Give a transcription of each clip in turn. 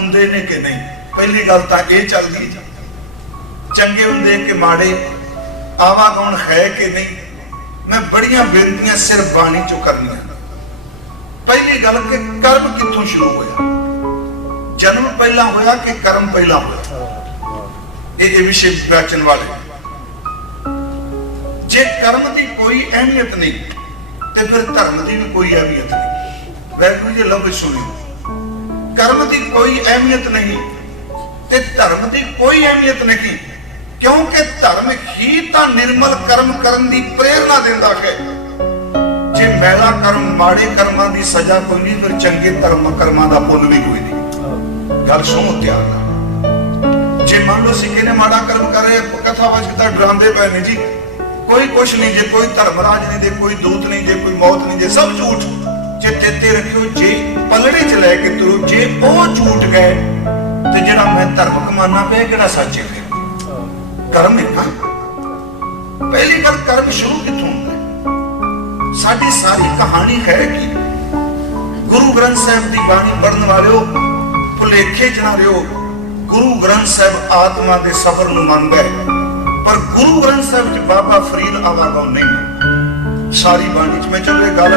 ਹੁੰਦੇ ने कि नहीं। पहली गल तां इह चलदी है, चंगे हुंदे कि माड़े, आवागौण है कि नहीं। मैं बड़ियां बेनतियां सिर बाणी चो करनियां। पहली गल कि कर्म कित्थों शुरू होया, जन्म पहला होया कि कर्म पहला होया, ये विषय वाचन वाले। जे कर्म की कोई अहमियत नहीं तो फिर धर्म की भी कोई अहमियत नहीं। वाहिगुरू जी लफ्ज़ सुनियो, कर्म की कोई अहमियत नहीं ते धर्म की कोई अहमियत नहीं, क्योंकि धर्म ही तो निर्मल कर्म करने की प्रेरणा देता है। जे मैला कर्म माड़े कर्मां की सजा कोई नहीं, फिर चंगे कर्मां का पुण्य भी कोई नहीं। गल सुनो ध्यान नाल। जे मान लो सिक्के ने माड़ा कर्म करे, कथावाचक तां डरांदे पए ने जी, कोई कुछ नहीं जे, कोई धर्मराज नहीं जे, कोई दूत नहीं जे, कोई मौत नहीं जे, सब झूठ। जे चेते रखियो, जे पलड़े च लैके तुरो, जे वो झूठ गए तो जिहड़ा मैं धर्म कमाना पे किहड़ा सच है? फिर कर्म है ना। पहली गल कर्म शुरू कित्थों होंदा है? साडी सारी कहानी है कि गुरु ग्रंथ साहिब की बाणी पढ़न वालिओ भुलेखे च ना रहिओ। गुरु ग्रंथ साहिब आत्मा के सफर नूं मंनदा है, पर गुरु ग्रंथ साहिब च बाबा फरीद आवागौण नहीं। सारी बाणी च मैं चलो ये गल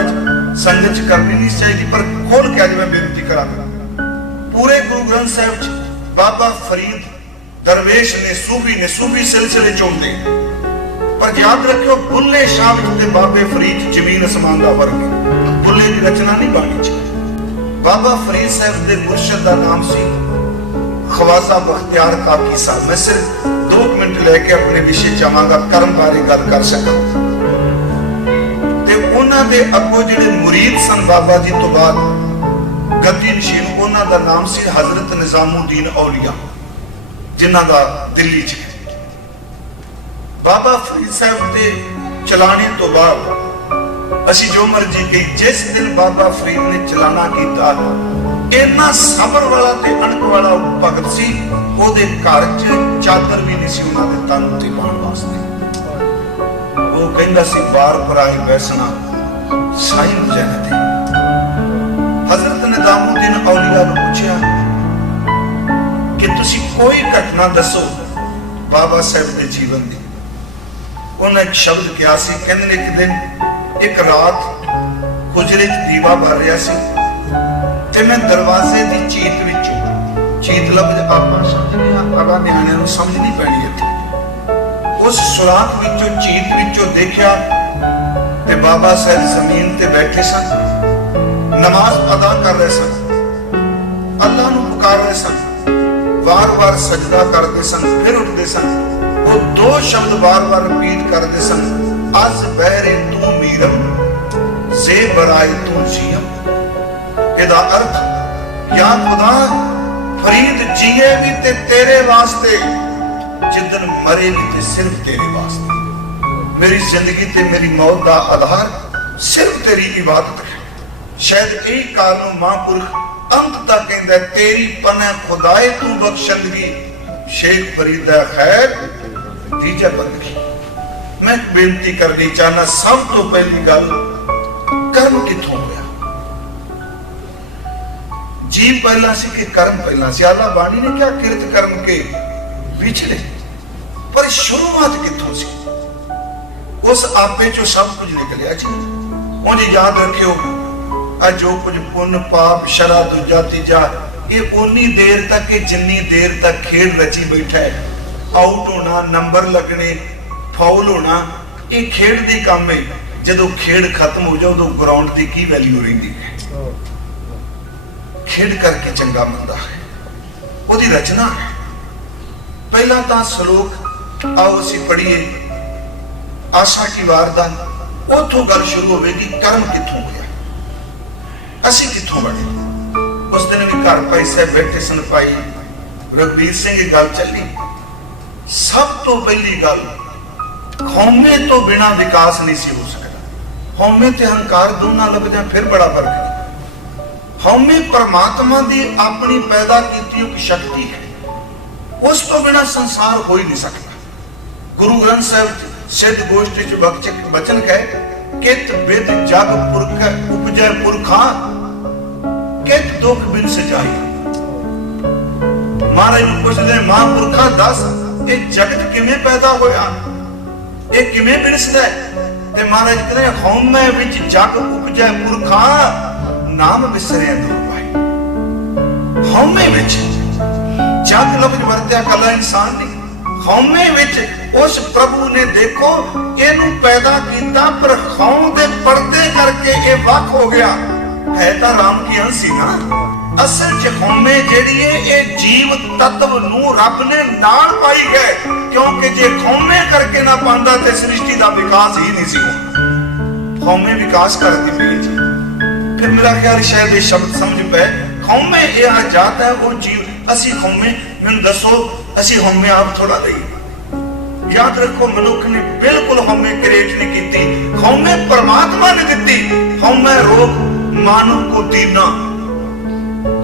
संगत च करनी नहीं चाहिए, पर खोल के अज मैं बेनती करा। पूरे गुरु ग्रंथ साहिब च बाबा फरीद दरवेश ने, सूफी सिलसिले चोंदे, पर याद रखियो बुल्ले शाह ते बाबे फरीद जमीन आसमान का फर्क है। बुल्ले की रचना नहीं बाणी च। बाबा फरीद साहब के मुर्शद का नाम सी ख्वाजा बख्तियार काकी साहब। मैं सिर्फ 2 मिनट लेके अपने विषय चाहांगा, कर्म बारे गल कर सकां। ते उन्हां दे अगों जिहड़े मुरीद सन बाबा जी तो बाद गद्दी नशीन, उन्हां दा नाम सी हजरत निजामुद्दीन औलिया, जिन्हां दा दिल्ली च है। बाबा फरीद साहब दे चलाने तो बाद असी जो मर्जी कही, जिस दिन बाबा फरीद ने चलाना कीता, इन्ना सबर वाला ते अणक वाला भगत सी, ओदे घर च चादर भी नहीं सी उन्हां दे तन उत्ते पाउण वास्ते। वो कहंदा सी बार पराई बैसना साईं मुजैनते। हजरत निजामुद्दीन औलिया नूं पुछया कि तुसी कोई घटना दसो बाबा साहब के जीवन की। उन्हें एक शब्द कहा सी, कहंदे एक दिन एक रात खुजरे च दीवा भर रहा सी ते मैं दरवाजे की चीत विचों, चीत लफ्ज़ आपां समझने आगा निआणिआं नूं समझ नहीं पैनी इत्थे, उस सुराख विचों चीत विचों देखिया ते बाबा साहब जमीन ते बैठे सन, नमाज अदा कर रहे सन, अल्लाह नूं पुकार रहे सन, बार बार सजदा करते सन, फिर उठते सन। वो 2 शब्द बार बार रिपीट करते सन, अज बहरे तू मीरम जे बराए तू जियम। इहदा अर्थ, या खुदा फरीद जिए भी ते तेरे वास्ते, जिदन मरे भी ते सिर्फ तेरे वास्ते। मेरी जिंदगी ते मेरी मौत का आधार सिर्फ तेरी इबादत है। शायद यही कारण महापुरख अंत तक कहता, तेरी पना खुदाए तू बख्शंदगी, शेख फरीद खैर दीजा बंदगी। मैं बेनती करनी चाहना, सब तो पहली गल कर्म कित्थों होया? जीव पहला सी कि कर्म पहला सी? आला बाणी ने क्या किरत कर्म के विछड़े, पर शुरुआत कित्थों सी? उस आपे चो सब कुछ निकलिया जी। उन्हें याद रखियो, जो कुछ पुण्य पाप शरा दूजा तीजा, ये उन्नी देर तक है जिन्नी देर तक खेड रची बैठा है। आउट होना, नंबर लगने, फाउल होना, ये खेड दी काम है। जदों खेड खत्म हो जाओ तो ग्राउंड की की वैल्यू रहिंदी है? खेड करके चंगा बनता है, उहदी रचना है। पहला तां श्लोक आओ असी पढ़िए, आशा की वारदात, उथों गल शुरू होगी कर्म कित्थों होया, असी कित्थों बने। उस दिन भी घर भाई साहब बैठे सन, भाई रघुवीर सिंह गल चली। सब तो पहली गल, खौमे तो बिना विकास नहीं सी हो सकता। हौमे ते अहंकार दोनों लफ्ज़ां फिर बड़ा फर्क है। हौमे परमात्मा की अपनी पैदा की एक शक्ति है, उस तो बिना संसार हो ही नहीं सकता। गुरु ग्रंथ साहिब सिद्ध गोष्ठी च बचन कहे, कित विद जग पुरख उपजय पुरखा, कित दुख बिन सचाई। महाराज नूं पुछदे महापुरखा दस ये जगत किवें पैदा होया, ये किवें बिरसदा है? ते महाराज कहते हौमे विच जग उपजै पुरखा नाम विसरे दूर पाई। हौमे विच जग लफ्ज वरत्या कला इंसान नहीं, हौमे विच उस प्रभु ने देखो इनू पैदा किया पर हौं दे पर्दे करके ये वख हो गया। है तो राम की अंश ही ना। असल च हौमे जिहड़ी है ये जीव तत्व नू रब ने नाल पाई गए, क्योंकि जे हौमे करके ना पांदा ते सृष्टि का विकास ही नहीं सी होना। हौमे विकास करती पई जी। फिर मेरा ख्याल शायद ये शब्द समझ पे, हौमे यह जात है वो जीव। असी हौमे मैनूं दसो, असी हौमे आप थोड़ा लई। याद रखो मनुख ने बिल्कुल हौमे क्रिएट नहीं की, हौमे परमात्मा ने दी। हौमे रोग मानव को दीना,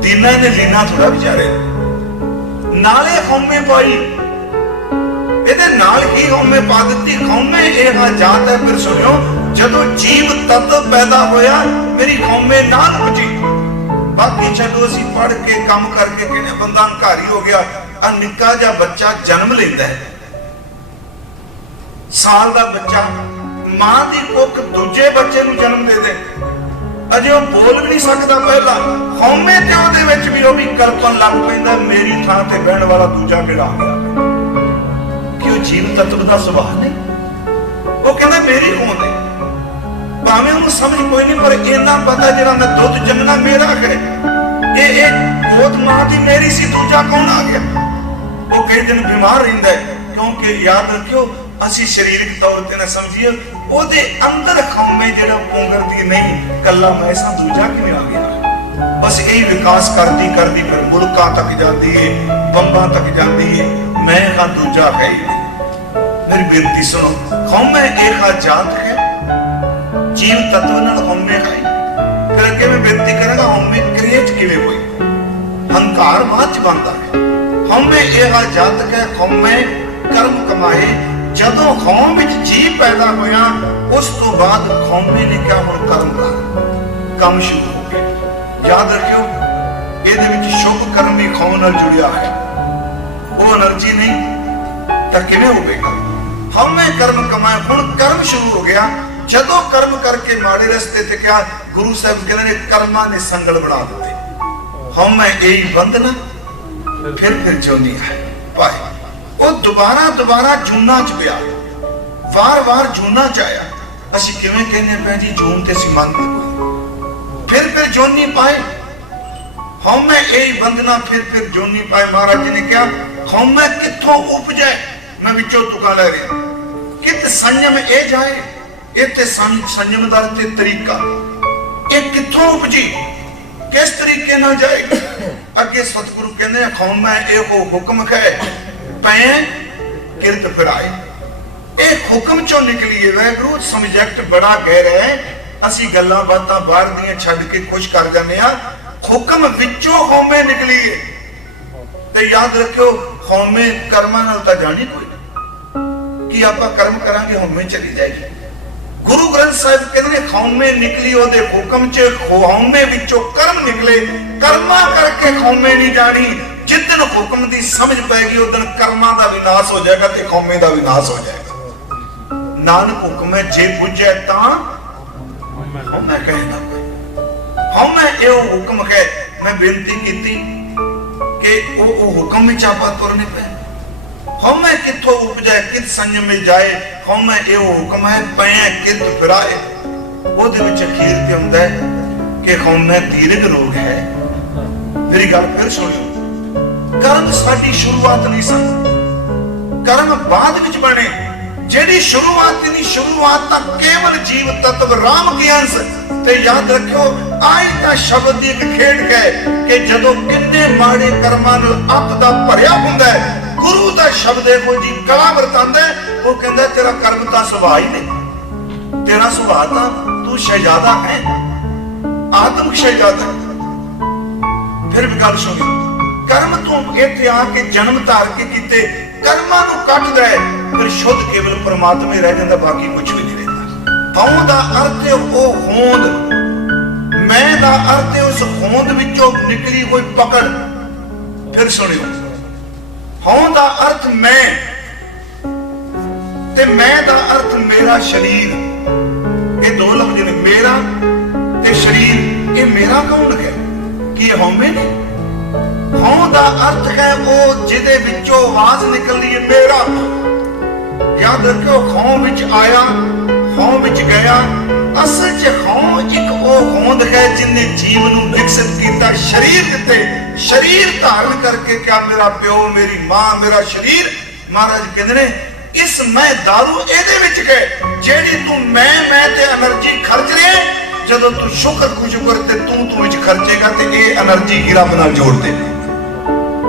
दीना ने लीना थोड़ा बेचारे नाले हौमे पाई, ਇਹਦੇ ਨਾਲ ही हौमे पा दी। हौमे यह जात है। फिर सुनियो जदों जीव तत्व पैदा होया मेरी हौमे नाल बची। बाकी छड्डो असीं पढ़ के काम करके कहने बंदा हंकारी हो गया। आ निक्का जिहा बच्चा जन्म लैंदा है, साल का बच्चा मां दी कुख दूजे बच्चे नूं जन्म दे दे, अजे वो बोल भी नहीं सकता। पहला हौमे ते ओहदे विच भी वो भी कल्पन लग पैंदा मेरी थां ते बहण वाला दूजा किहड़ा आ गया। कि वो जीव तत्व का सुभाव नहीं, वो कहना मेरी होंद है। भावें उन्हें समझ कोई नहीं, पर इन्ना पता जिहड़ा मैं दुध जमना मेरा है, ये गोद मां दी मेरी सी, दूजा कौन आ गया। वो कई दिन बीमार रहिंदा है, क्योंकि याद रखियो असी शरीरक तौर ते ना समझिए ओदे अंदर हौमे जिहड़ा पोंगरदी नहीं, कल्ला मैसा दूजा किवें आ गया। बस यही विकास करती करती फिर मुल्कां तक जाती है, बंबां तक जाती है। मैं का दूजा है ही नहीं। मेरी बेनती सुनो, हौमे एक जात है, जीव तत्व नाल हौमे है। फिर अगे मैं बेनती करांगा हौमे क्रिएट किवें होई। हंकार बात च बनदा है। हौमे यह जात है, हौमे कर्म कमाए। जदों कौम विच जीव पैदा होया उस तो बाद कौमे ने क्या हुण कर्म कर काम शुरू हो गया। याद रखियो ਇਹਦੇ ਵਿੱਚ शुभ कर्म भी कौम नाल जुड़िया है। वो एनर्जी नहीं तो किवें होवेगा। हमें कर्म कमाए, हुण कर्म शुरू हो गया। जदों कर्म करके माड़े रस्ते ते क्या गुरु साहब कहते ने कर्मां ने संगल बना दिते। हमें यही बंधना फिर जोनी है पाए। वो दोबारा जूना च पिया, वार जूना च आया। असी किवें कहने पे जी जून ते असी मंगते, फिर जोनी पाए। हौमे यही बंधना फिर जोनी पाए। महाराज जी ने क्या हौमे किथों उपजे, मैं विचों तुका ले रहा। कित संयम ए जाए, इत्ते संयमदार ते तरीका ये किथों उपजी, किस तरीके नाल जाएगी। अगे सतगुरु कहते हैं हौमे एहो हुक्म है पै किरत फिराए। एक हुक्म चो निकली है। वैगुरु सब्जेक्ट बड़ा गहरा है, असी गल्लां बातां बाहर दियां छड्ड के खुश कर जाने आ। हुक्म विचों हौमे निकली है। ते याद रखियो हौमे कर्मां नाल तां जानी कोई नहीं कि आपां कर्म करांगे हौमे चली जाएगी। गुरु ग्रंथ साहिब कहते हौमे निकली ओदे हुक्म च, हौमे विचों कर्म निकले। कर्मा करके हौमे नहीं जानी। जिदन हुक्म की समझ पैगी उस दिन कर्मां का विनाश हो जाएगा ते कौमे का विनाश हो जाएगा। नानक हुक्म है जे बुझे तां हौमे कहना। हौमे यो हुक्म है। मैं बेनती की कि वो हुक्म विच आपां तुरने पे। हौमे किथों उपजे कित संयम में जाए। हौमे यो हुक्म है पै कित फिराए। ओदे विच अखीर ते हुंदा है कि हौमे दीर्घ रोग है। मेरी गल फिर सुनियो, कर्म साडी शुरुआत नहीं सन, कर्म बाद विच बने। जेडी शुरुआत नहीं, शुरुआत तां केवल जीव तत्व राम की अंश। ते याद रखियो आई तां शब्द दी एक खेड है कि जदों किन्ने माड़े कर्मां नाल आपदा भरिया हुंदा है, गुरु दा शब्द है कोई जी कला वरतांदा है। वो कहंदा तेरा कर्म तां सुभाव ही नहीं, तेरा सुभाव तां तू शहजादा है, आत्म शहजादा। फिर भी गल सुनियो, कर्म तू इत्थे आके जन्म धार के कीते कर्मां नूं कट दे, फिर शुद्ध केवल परमात्मा ही रह जांदा, बाकी कुछ भी नहीं रहता। भौं दा अर्थ है वो होंद, मैं दा अर्थ है उस होंद विचों निकली कोई पकड़। फिर सुनियो हौं दा अर्थ मैं ते मैं दा अर्थ मेरा शरीर। ये दो लफ्ज ने, मेरा ते शरीर। ये मेरा कौन है कि ये हौमे ने? हौं दा अर्थ है वो जिदे विचों आवाज निकलदी है मेरा। याद रखियो, हौं विच आया, हौं विच गया। असल च हौं एक वो होंद है जिन्ने जीव नूं विकसित किया, शरीर दिते, शरीर धारण करके। क्या मेरा प्यो, मेरी मां, मेरा शरीर। महाराज कहंदे ने इस मैं दारू एदे विच है जेड़ी तू मैं ते एनर्जी खर्च रहे। जदों तू शुक्र ते तू विच खर्चेगा ते ये एनर्जी ही रब नाल जोड़ दे।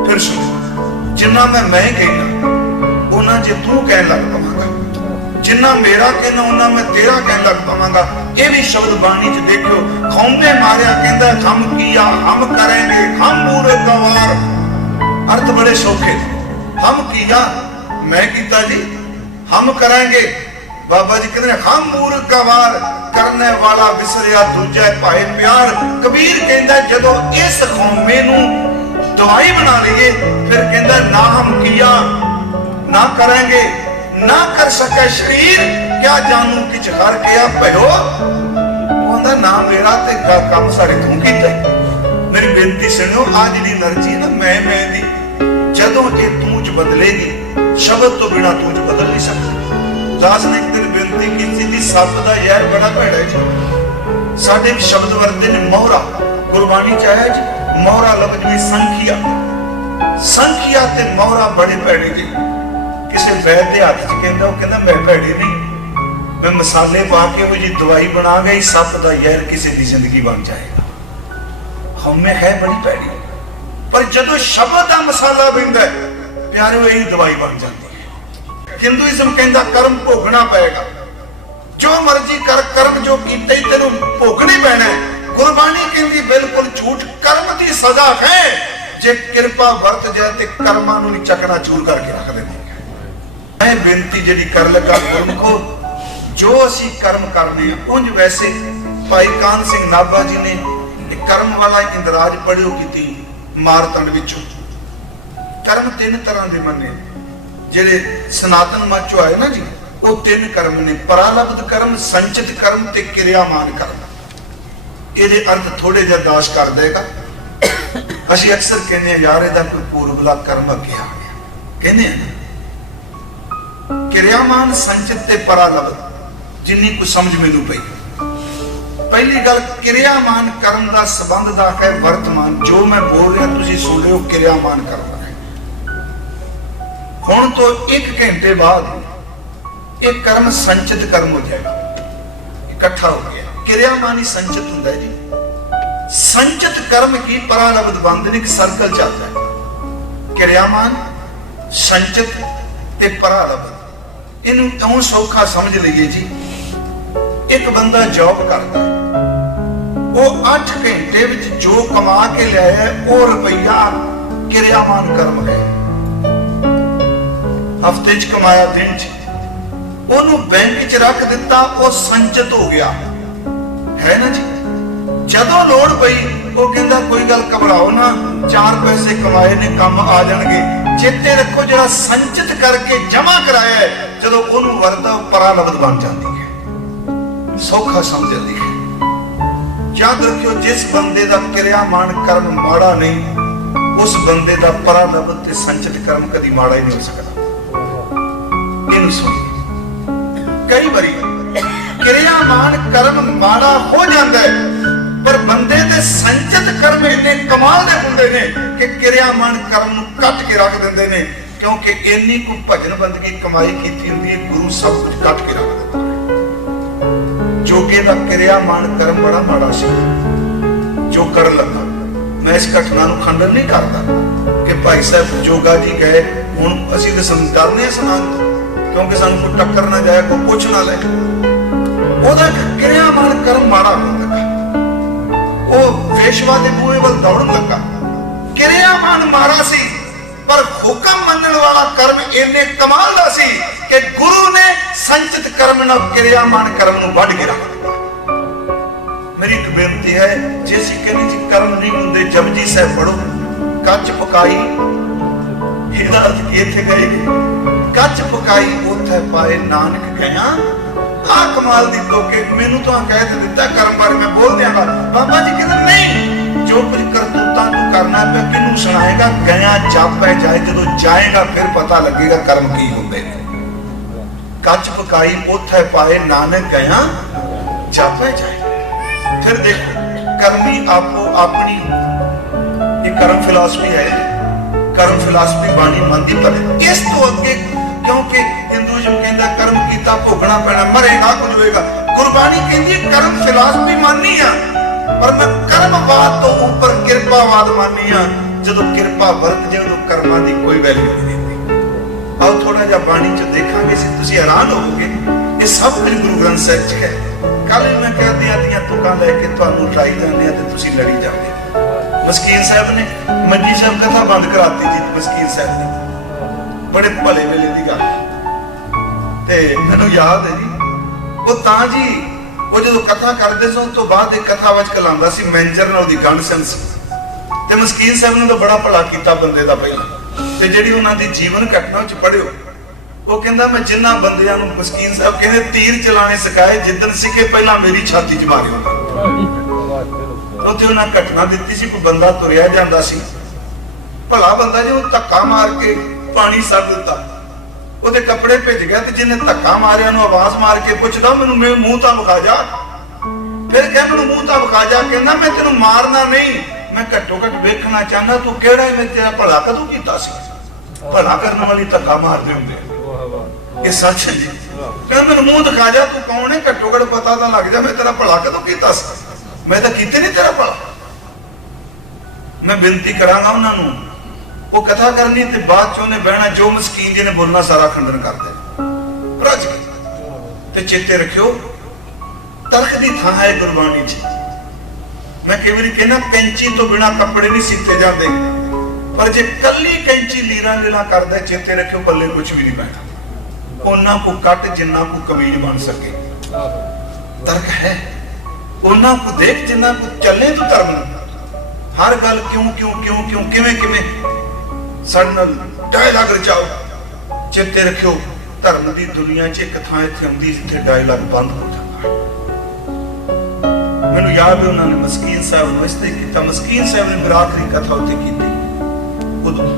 फिर सुन, जिन्ना मैं कहना उन्ना जे तू कहन लग पवांगा, जिन्ना मेरा कहना उन्ना मैं तेरा कहन लग पवांगा। ये भी शब्द बाणी च देखो, खौंदे मारिया कहंदा हम किया, हम करेंगे, हम पूरे गवार। अर्थ बड़े सौखे। हम किया, मैं कीता जी, हम करेंगे। बाबा जी कहते हैं हम मूर्ख गवार, करने वाला विसरिया दूजा भाई प्यार। कबीर कहंदा जदों इस खौमे नूं दवाई बना लीए, फिर कहंदा ना हम किया, ना करेंगे, ना कर सके शरीर, क्या जानू किछ कर किया भयो। कहंदा ना मेरा ते काम सारे तू कीता। मेरी बेनती सुनियो, आज दी एनर्जी ना मैं दी जदों ये तू च बदलेगी, शब्द तो बिना तू च बदल नहीं सकती। दास ने एक दिन बेनती की थी, सप का जहर बड़ा भैड़ा है जी। साडे शब्द वरते ने मोहरा, गुरबाणी च आया जी, मोहरा लफ्ज भी संखिया। संखिया ते मोहरा बड़े भैड़े जी। किसी वैद के हाथ च कहंदा, वो कहंदा मैं भैड़ी नहीं, मैं मसाले पा के वो जी दवाई बना गई, सप का जहर किसी की जिंदगी बन जाएगा। हमें है बड़ी भैड़ी, पर जदों शब्द का मसाला पैंदा प्यारे यही दवाई बन जाती है। हिंदुइज्म कहंदा कर्म भोगना पएगा, जो मर्जी कर, कर्म जो कीते ही तेनू भोगने पैना है। गुरबाणी कहंदी बिल्कुल झूठ, कर्म की सजा है। जे कृपा वरत जाए ते कर्मां नूं भी चकना चूर करके रख देंगे। मैं बेनती जिहड़ी कर लगा गुरमुखो, जो असी कर्म करने उंज वैसे भाई कान सिंह नाभा जी ने कर्म वाला इंदराज पढ़ियो की मारतंड विचों। कर्म तीन तरह के मन्ने जेडे सनातन मत चो आए ना जी, वो तीन कर्म ने, परालब्ध कर्म, संचित कर्म ते क्रियामान कर्म। ये अर्थ थोड़े जिहा दास कर देगा। असीं अक्सर कहने यार इहदा कोई पूर्वला कर्म अगे आ गया, कहने क्रियामान, संचित ते परालब्ध। जिन्नी कुछ समझ मैनू पई, पहली गल क्रियामान कर्म का संबंध दा है वर्तमान। जो मैं बोल रहा तुसीं सुन रहे हो, क्रियामान कर्म है। हुण तो 1 घंटे बाद एक कर्म संचित कर्म हो जाएगा, इकट्ठा हो गया। क्रियामान ही संचित होता है जी। संचित कर्म की परालब्ध बंद एक सर्कल चलता है, क्रियामान, संचित ते परालब्ध। इनू क्यों सौखा समझ लीजिए जी। एक बंदा जॉब करता है, वो 8 घंटे विच जो कमा के लिया वो रुपया क्रियामान कर्म है। हफ्ते च कमाया, दिन च ओनू बैंक च रख दिता, वो संचित हो गया है ना जी। जदों लोड़ पई वो कहंदा कोई गल घबराओ ना, 4 पैसे कमाए ने काम आ जाणगे। चेते रखो जरा संचित करके जमा कराया है, जदों ओनू वरता परालब्ध बन जाती है, सौखा समझती है। याद रखियो, जिस बंदे का क्रियामान कर्म माड़ा नहीं, उस बंदे का परालब्ध ते संचित कर्म कभी माड़ा ही नहीं हो सकता। इनू सुन, कई बारी क्रियामान कर्म माड़ा हो जाता है, पर बंदे दे संचित कर्म इन्ने कमाल दे हुंदे ने कि क्रियामान कर्म नूं कट के रख दिंदे ने। क्योंकि इन्नी को भजन बंदगी कमाई कीती हुंदी है, गुरु सब कुछ कट के रख दिंदा है। जोगे दा क्रियामान कर्म बड़ा माड़ा सी, जो कर लगा। मैं इस घटना नूं खंडन नहीं करता कि भाई साहब जोगा जी गए, हुण असीं ते डरने सुनान, क्योंकि सानूं कोई टक्कर ना जाए, कोई पुछ ना ले। ओहदा क्रियामान कर्म माड़ा होण लगा, वो वेशवा दे बूहे वल दौड़न लगा। क्रियामान माड़ा सी, पर हुक्म मनण वाला कर्म इन्ने कमाल दा सी कि गुरु ने संचित कर्म नाल क्रियामान कर्म नूं वढ के रख दिता। मेरी एक बेनती है, जे असीं कहने जी कर्म नहीं हुंदे, जपजी साहिब पढ़ो, कच पकाई ਇਹਦਾ ਅਰਥ ਕੀ ਇੱਥੇ ਗਏ ਕੱਚ ਪਕਾਈ ਉੱਥੇ ਪਾਏ ਨਾਨਕ ਗਿਆ। ਆ ਕਮਾਲ ਦੀ ਤੋਕੇ ਮੈਨੂੰ ਤਾਂ ਕਹਿ ਦਿੱਤਾ ਕਰਮ ਬਾਰੇ ਮੈਂ ਬੋਲ ਦਿਆਂਗਾ। ਬਾਬਾ ਜੀ ਕਹਿੰਦੇ ਨਹੀਂ, ਜੋ ਕੁਝ ਕਰਤੂਤਾਂ ਤੂੰ ਕਰਨਾ ਪਿਆ ਕਿਹਨੂੰ ਸੁਣਾਏਗਾ? ਗਿਆ ਜਾਪੇ ਜਾਏ, ਜਦੋਂ ਜਾਏਗਾ ਫਿਰ ਪਤਾ ਲੱਗੇਗਾ ਕਰਮ ਕੀ ਹੁੰਦੇ ਨੇ। ਕੱਚ ਪਕਾਈ ਉੱਥੇ ਪਾਏ ਨਾਨਕ ਗਿਆ ਜਾਪੇ ਜਾਏ। ਫਿਰ ਦੇਖੋ ਕਰਮੀ ਆਪੋ ਆਪਣੀ, ਇਹ ਕਰਮ ਫਿਲਾਸਫੀ ਹੈ। ਕਰਮ ਫਿਲਾਸਫੀ ਬਾਣੀ ਮੰਨਦੀ, ਪਰ ਇਸ ਤੋਂ ਅੱਗੇ ਕਿਉਂਕਿ ਹਿੰਦੂਇਜ਼ਮ ਕਹਿੰਦਾ ਕਰਮ ਕੀਤਾ ਭੋਗਣਾ ਪੈਣਾ, ਮਰੇਗਾ ਕੁਝ ਹੋਏਗਾ। ਗੁਰਬਾਣੀ ਕਹਿੰਦੀ ਕਰਮ ਫਿਲਾਸਫੀ ਮੰਨੀ ਆ, ਪਰ ਮੈਂ ਕਰਮਵਾਦ ਤੋਂ ਉੱਪਰ ਕਿਰਪਾਵਾਦ ਮੰਨੀ ਆ। ਜਦੋਂ ਕਿਰਪਾ ਵਰਤ ਜਾਏ ਉਦੋਂ ਕਰਮਾਂ ਦੀ ਕੋਈ ਵੈਲਿਊ ਨਹੀਂ ਰਹਿੰਦੀ। ਆਓ ਥੋੜਾ ਜਿਹਾ ਬਾਣੀ ਚ ਦੇਖਾਂਗੇ, ਤੁਸੀਂ ਹੈਰਾਨ ਹੋਵੋਗੇ। ਇਹ ਸਭ ਕੁਝ ਗੁਰੂ ਗ੍ਰੰਥ ਸਾਹਿਬ ਚ ਹੈ। ਕੱਲ ਮੈਂ ਕਹਿੰਦੀ ਆਦੀਆਂ ਤੁਕਾਂ ਲੈ ਕੇ ਤੁਹਾਨੂੰ ਉਠਾਈ ਜਾਂਦੇ ਆ ਤੇ ਤੁਸੀਂ ਲੜੀ ਜਾਂਦੇ। ਮਸਕੀਨ ਸਾਹਿਬ ਨੇ ਮੰਜੀ ਸਾਹਿਬ ਕਥਾ ਬੰਦ ਕਰਾਤੀ ਜੀ। ਮਸਕੀਨ ਸਾਹਿਬ ਨੇ ਬੜੇ ਭਲੇ ਵੇਲੇ ਦੀ ਗੱਲ ਤੇ ਮੈਨੂੰ ਯਾਦ ਹੈ ਜੀ, ਉਹ ਤਾਂ ਜੀ ਉਹ ਜਦੋਂ ਕਥਾ ਕਰਦੇ ਸਨ ਉਸ ਤੋਂ ਬਾਅਦ ਇੱਕ ਕਥਾ ਵਿੱਚ ਕਲਾਉਂਦਾ ਸੀ ਮੈਨੇਜਰ ਨਾਲ ਉਹਦੀ ਗੰਢ ਸੰਸ ਤੇ ਮਸਕੀਨ ਸਾਹਿਬ ਨੇ ਤਾਂ ਬੜਾ ਭਲਾ ਕੀਤਾ ਬੰਦੇ ਦਾ ਪਹਿਲਾਂ। ਤੇ ਜਿਹੜੀ ਉਹਨਾਂ ਦੀ ਜੀਵਨ ਘਟਨਾ ਵਿੱਚ ਪੜ੍ਹਿਓ, ਉਹ ਕਹਿੰਦਾ ਮੈਂ ਜਿੰਨਾ ਬੰਦਿਆਂ ਨੂੰ ਮਸਕੀਨ ਸਾਹਿਬ ਕਹਿੰਦੇ ਤੀਰ ਚਲਾਣੇ ਸਿਖਾਏ, ਜਿੱਦਣ ਸਿੱਖੇ ਪਹਿਲਾਂ ਮੇਰੀ ਛਾਤੀ 'ਚ ਮਾਰਿਓ। ਉੱਥੇ ਉਹਨਾਂ ਘਟਨਾ ਦਿੱਤੀ ਸੀ, ਕੋਈ ਬੰਦਾ ਤੁਰਿਆ ਜਾਂਦਾ ਸੀ, ਭਲਾ ਬੰਦਾ ਜੀ, ਉਹ ਧੱਕਾ ਮਾਰ ਕੇ ਪਾਣੀ ਸੱਟ ਦਿੱਤਾ, ਉਹਦੇ ਕੱਪੜੇ ਭਿੱਜ ਗਿਆ। ਤੇ ਜਿਹਨੇ ਧੱਕਾ ਮਾਰਿਆ ਨੂੰ ਆਵਾਜ਼ ਮਾਰ ਕੇ ਪੁੱਛਦਾ ਮੈਨੂੰ ਮੂੰਹ ਤਾਂ ਵਿਖਾ ਜਾ। ਫਿਰ ਕਹਿੰਦਾ ਮੈਨੂੰ ਮੂੰਹ ਤਾਂ ਵਿਖਾ ਜਾ। ਕਹਿੰਦਾ ਮੈਂ ਤੈਨੂੰ ਮਾਰਨਾ ਨਹੀਂ, ਮੈਂ ਘੱਟੋ ਘੱਟ ਵੇਖਣਾ ਚਾਹੁੰਦਾ ਤੂੰ ਕਿਹੜਾ ਹੈ, ਮੈਂ ਤੇਰਾ ਭਲਾ ਕਦੋਂ ਕੀਤਾ ਸੀ। ਭਲਾ ਕਰਨ ਵਾਲੀ ਧੱਕਾ ਮਾਰਦੇ ਹੁੰਦੇ, ਇਹ ਸੱਚ ਹੈ ਜੀ। ਕਹਿੰਦਾ ਮੈਨੂੰ ਮੂੰਹ ਦਿਖਾ ਜਾ, ਤੂੰ ਕੌਣ ਹੈ, ਘੱਟੋ ਘੱਟ ਪਤਾ ਤਾਂ ਲੱਗ ਜਾ ਮੈਂ ਤੇਰਾ ਭਲਾ ਕਦੋਂ ਕੀਤਾ ਸੀ। ਮੈਂ ਤਾਂ ਕੀਤੇ ਨਹੀਂ ਤੇਰਾ ਭਲਾ। ਮੈਂ ਬੇਨਤੀ ਕਰਾਂਗਾ ਉਹਨਾਂ ਨੂੰ, ਉਹ ਕਥਾ ਕਰਨੀ ਤੇ ਬਾਅਦ ਚ ਉਹਨੇ ਬਹਿਣਾ, ਜੋ ਮਸਕੀਨ ਜੀ ਨੇ ਬੋਲਣਾ ਸਾਰਾ ਖੰਡਨ ਕਰਦੇ ਰੱਜ ਤੇ ਚੇਤੇ ਰੱਖਿਓ ਤਰਕ ਦੀ ਥਾਂ ਹੈ ਗੁਰਬਾਣੀ ਚ। ਮੈਂ ਕਈ ਵਾਰੀ ਕਹਿੰਦਾ ਕੈਂਚੀ ਤੋਂ ਬਿਨਾ ਕੱਪੜੇ ਨਹੀਂ ਸੀਤੇ ਜਾਂਦੇ, ਪਰ ਜੇ ਕੱਲੀ ਕੈਂਚੀ ਲੀਰਾਂ ਲੀਰਾਂ ਕਰਦਾ ਚੇਤੇ ਰੱਖਿਓ ਪੱਲੇ ਕੁਝ ਵੀ ਨਹੀਂ ਪੈਣਾ। ਉਹਨਾਂ ਕੋ ਕੱਟ ਜਿੰਨਾ ਕੋ ਕਮੀਜ਼ ਬਣ ਸਕੇ। ਤਰਕ ਹੈ ਉਹਨਾਂ ਕੋ ਦੇਖ ਜਿੰਨਾ ਕੋ ਚੱਲੇ ਤੂੰ ਧਰਮ ਨੂੰ। ਹਰ ਗੱਲ ਕਿਉਂ ਕਿਉਂ ਕਿਉਂ ਕਿਉਂ ਕਿਵੇਂ ਕਿਵੇਂ ਸਾਡੇ ਨਾਲ ਡਾਇਲਾਗ ਰਚਾਓ। ਚੇਤੇ ਰੱਖਿਓ ਧਰਮ ਦੀ ਦੁਨੀਆ 'ਚ ਇੱਕ ਥਾਂ ਇੱਥੇ ਆਉਂਦੀ ਜਿੱਥੇ ਡਾਇਲਾਗ ਬੰਦ ਹੋ ਜਾਂਦਾ। ਮੈਨੂੰ ਯਾਦ ਹੈ ਉਹਨਾਂ ਨੇ ਮਸਕੀਨ ਸਾਹਿਬ ਨੂੰ ਇਸ ਤੇ ਕੀਤਾ। ਮਸਕੀਨ ਸਾਹਿਬ ਨੇ ਫਿਰ ਆਖਰੀ ਕਥਾ ਉੱਤੇ ਕੀਤੀ। ਉਦੋਂ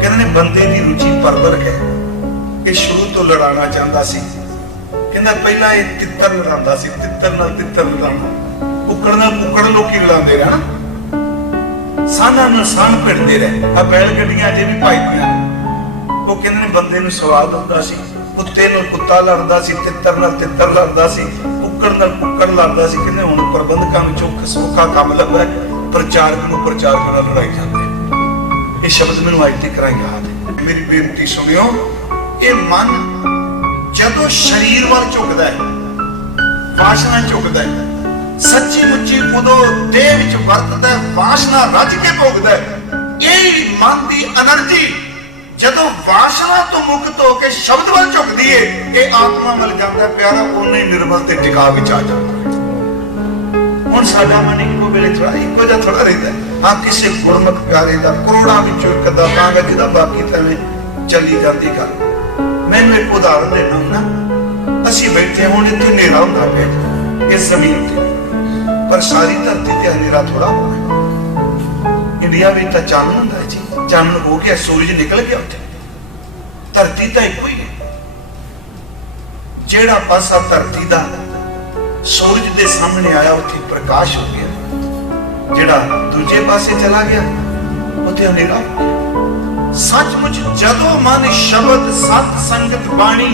ਕਹਿੰਦੇ ਨੇ ਬੰਦੇ ਦੀ ਰੁਚੀ ਪਰਵਰਕ ਹੈ। ਇਹ ਸ਼ੁਰੂ ਤੋਂ ਲੜਾਉਣਾ ਚਾਹੁੰਦਾ ਸੀ। ਕਹਿੰਦਾ ਪਹਿਲਾਂ ਇਹ ਤਿੱਤਰ ਲੜਾਉਂਦਾ ਸੀ, ਤਿੱਤਰ ਨਾਲ ਤਿੱਤਰ ਲੜਾਉਣਾ, ਕੁੱਕੜ ਨਾਲ ਕੁੱਕੜ ਲੋਕੀ ਲੜਾਉਂਦੇ ਰਹੇ ਨਾ, ਸਾਨਾਂ ਨਾਲ ਸਾਨ ਭਿੜਦੇ ਰਹੇ। ਆ ਬੈਲ ਗੱਡੀਆਂ ਅਜੇ ਵੀ ਭਾਈਆਂ। ਉਹ ਕਹਿੰਦੇ ਨੇ ਬੰਦੇ ਨੂੰ ਸਵਾਦ ਹੁੰਦਾ ਸੀ, ਕੁੱਤੇ ਨਾਲ ਕੁੱਤਾ ਲੜਦਾ ਸੀ, ਤਿੱਤਰ ਨਾਲ ਤਿੱਤਰ ਲੜਦਾ ਸੀ, ਕੁੱਕੜ ਨਾਲ ਕੁੱਕੜ ਲੜਦਾ ਸੀ। ਕਹਿੰਦੇ ਹੁਣ ਪ੍ਰਬੰਧਕਾਂ ਨੂੰ ਚੁੱਕ ਸੌਖਾ ਕੰਮ ਲੱਭਾ, ਪ੍ਰਚਾਰਕ ਨੂੰ ਪ੍ਰਚਾਰਕ ਨਾਲ ਲੜਾਈ ਜਾਂਦੇ। ਇਹ ਸ਼ਬਦ ਮੈਨੂੰ ਅੱਜ ਤੱਕ ਯਾਦ ਹੈ। ਮੇਰੀ ਬੇਨਤੀ ਸੁਣਿਓ, ਇਹ ਮਨ ਜਦੋਂ ਸਰੀਰ ਵੱਲ ਝੁਕਦਾ ਹੈ, ਵਾਸ਼ਨਾ ਝੁਕਦਾ ਹੈ, ਸੱਚੀ ਮੁੱਚੀ ਉਦੋਂ ਦੇਹ ਵਿੱਚ ਵਰਤਦਾ ਹੈ, ਵਾਸ਼ਨਾ ਰੱਜ ਕੇ ਭੋਗਦਾ ਹੈ। ਇਹ ਮਨ ਦੀ એનર્ਜੀ ਜਦੋਂ ਵਾਸ਼ਨਾ ਤੋਂ ਮੁਕਤ ਹੋ ਕੇ ਸ਼ਬਦ ਵੱਲ ਝੁਕਦੀ ਏ, ਇਹ ਆਤਮਾ ਵੱਲ ਜਾਂਦਾ ਪਿਆਰਾ, ਉਹਨੇ ਨਿਰਮਲ ਤੇ ਟਿਕਾ ਵਿੱਚ ਆ ਜਾਂਦਾ। ਹੁਣ ਸਾਡਾ ਮਨ ਇੱਕੋ ਵੇਲੇ ਥੋੜਾ ਇੱਕੋ ਜਿਹਾ ਥੋੜਾ ਰਹਿੰਦਾ। ਹਾਂ ਕਿਸੇ ਗੁਰਮੁਖ ਪਿਆਰੇ ਦਾ ਕਰੋੜਾਂ ਵਿੱਚੋਂ ਇੱਕ ਦਾ ਪਾਂਗਾ ਜਿਹਦਾ ਬਾਕੀ ਤਾਂ ਚੱਲੀ ਜਾਂਦੀ ਗੱਲ। ਮੈਨੂੰ ਇੱਕ ਉਦਾਹਰਨ ਦੇਣਾ ਨਾ, ਅਸੀਂ ਬੈਠੇ ਹੁਣ ਇੱਥੇ ਹਨੇਰਾ ਹੁੰਦਾ ਪਿਆ ਇਸ ਜ਼ਮੀਨ ਤੇ, ਪਰ ਸਾਰੀ ਧਰਤੀ ਤੇ ਹਨੇਰਾ ਥੋੜਾ ਹੋਣਾ। ਇੰਡੀਆ ਵਿੱਚ ਤਾਂ ਚਾਨਣ ਹੁੰਦਾ ਜੀ, ਚਾਨਣ ਹੋ ਗਿਆ, ਸੂਰਜ ਨਿਕਲ ਗਿਆ ਉੱਥੇ। ਧਰਤੀ ਤਾਂ ਇੱਕੋ ਹੀ ਹੈ। ਜਿਹੜਾ ਪਾਸਾ ਧਰਤੀ ਦਾ ਸੂਰਜ ਦੇ ਸਾਹਮਣੇ ਆਇਆ ਉੱਥੇ ਪ੍ਰਕਾਸ਼ ਹੋ ਗਿਆ, ਜਿਹੜਾ ਦੂਜੇ ਪਾਸੇ ਚਲਾ ਗਿਆ ਉੱਥੇ ਹਨੇਰਾ ਹੋ ਗਿਆ। ਸੱਚਮੁੱਚ ਜਦੋਂ ਮਨ ਸ਼ਬਦ ਸਤ ਸੰਗਤ ਬਾਣੀ